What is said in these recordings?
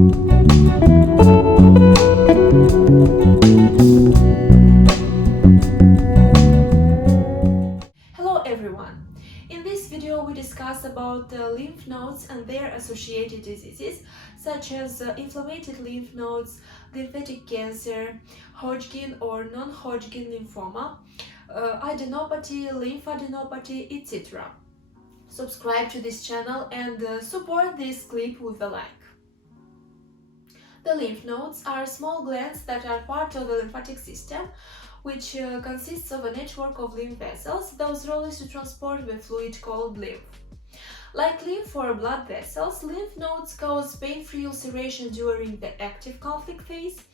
Hello everyone! In this video we discuss about lymph nodes and their associated diseases such as inflamed lymph nodes, lymphatic cancer, Hodgkin or non-Hodgkin lymphoma, adenopathy, lymphadenopathy, etc. Subscribe to this channel and support this clip with a like. The lymph nodes are small glands that are part of the lymphatic system, which consists of a network of lymph vessels. Those role is to transport the fluid called lymph. Like lymph or blood vessels, lymph nodes cause pain-free ulceration during the active conflict phase,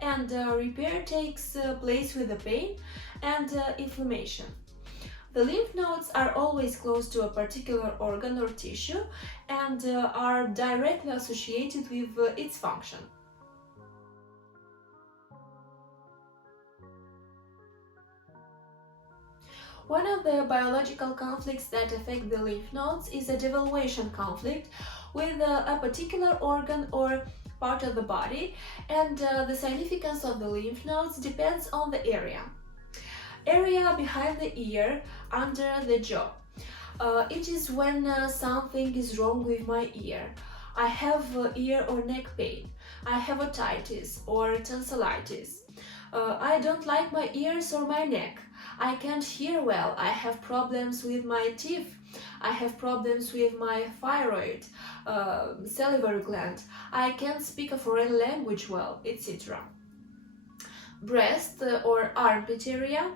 and repair takes place with the pain and inflammation. The lymph nodes are always close to a particular organ or tissue and are directly associated with its function. One of the biological conflicts that affect the lymph nodes is a devaluation conflict with a particular organ or part of the body, and the significance of the lymph nodes depends on the area. Area behind the ear, under the jaw. It is when something is wrong with my ear. I have ear or neck pain. I have otitis or tonsillitis. I don't like my ears or my neck. I can't hear well. I have problems with my teeth. I have problems with my thyroid, salivary gland. I can't speak a foreign language well, etc. Breast or armpit area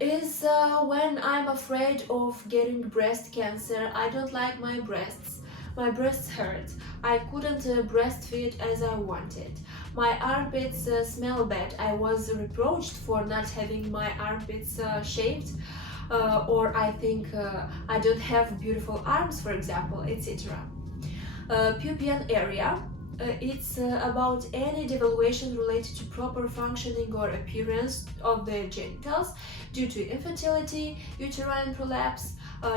is when I'm afraid of getting breast cancer. I don't like my breasts. My breasts hurt. I couldn't breastfeed as I wanted. My armpits smell bad. I was reproached for not having my armpits shaved, or I think I don't have beautiful arms, for example, etc. Pubian area. It's about any devaluation related to proper functioning or appearance of the genitals due to infertility, uterine prolapse,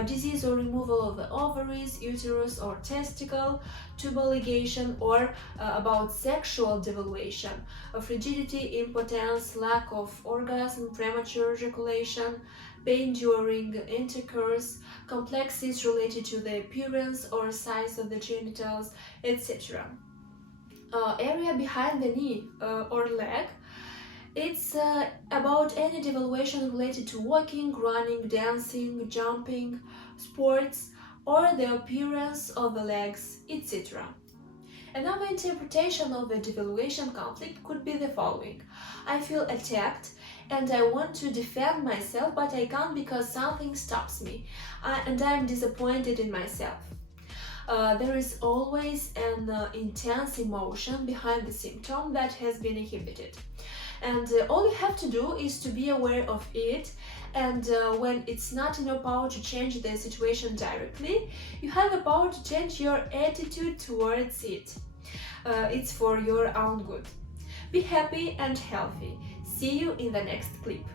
disease or removal of the ovaries, uterus or testicle, tubal ligation, or about sexual devaluation, frigidity, impotence, lack of orgasm, premature ejaculation, pain during intercourse, complexes related to the appearance or size of the genitals, etc. Area behind the knee or leg. It's about any devaluation related to walking, running, dancing, jumping, sports, or the appearance of the legs, etc. Another interpretation of the devaluation conflict could be the following. I feel attacked and I want to defend myself, but I can't because something stops me, and I'm disappointed in myself. There is always an intense emotion behind the symptom that has been inhibited. And all you have to do is to be aware of it, and when it's not in your power to change the situation directly, you have the power to change your attitude towards it. It's for your own good. Be happy and healthy. See you in the next clip.